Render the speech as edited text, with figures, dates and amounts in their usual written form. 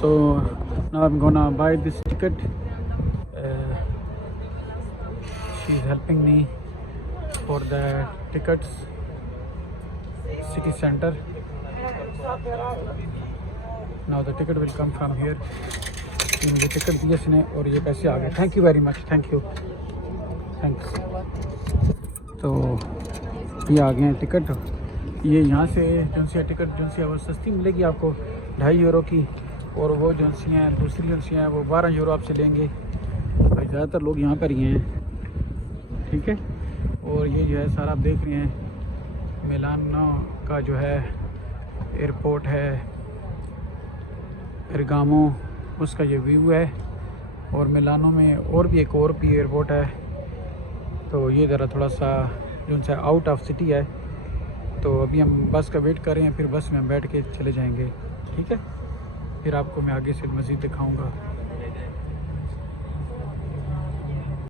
So now I'm gonna buy this ticket. She's helping me for the tickets. City Center. Now the ticket will come from here. मुझे ticket दिया इसने और ये पैसे आ गए. Thank you very much. Thank you. Thanks. तो ये आ गए हैं टिकट. ये यहाँ से जो सी टिकट जो सी वो सस्ती मिलेगी आपको 2.5 यूरो की, और वो जो सी हैं दूसरी जो सी हैं वो 12 यूरो आपसे लेंगे. ज़्यादातर लोग यहाँ पर ही हैं. ठीक है. और ये जो है सारा आप देख रहे हैं मिलानो का जो है एयरपोर्ट है पेरगामो, उसका ये व्यू है. और मिलानो में और भी एक और भी एयरपोर्ट है. तो ये ज़रा थोड़ा सा जो सा आउट ऑफ सिटी है. तो अभी हम बस का वेट कर रहे हैं, फिर बस में हम बैठ के चले जाएंगे. ठीक है. फिर आपको मैं आगे से मज़ीद दिखाऊंगा.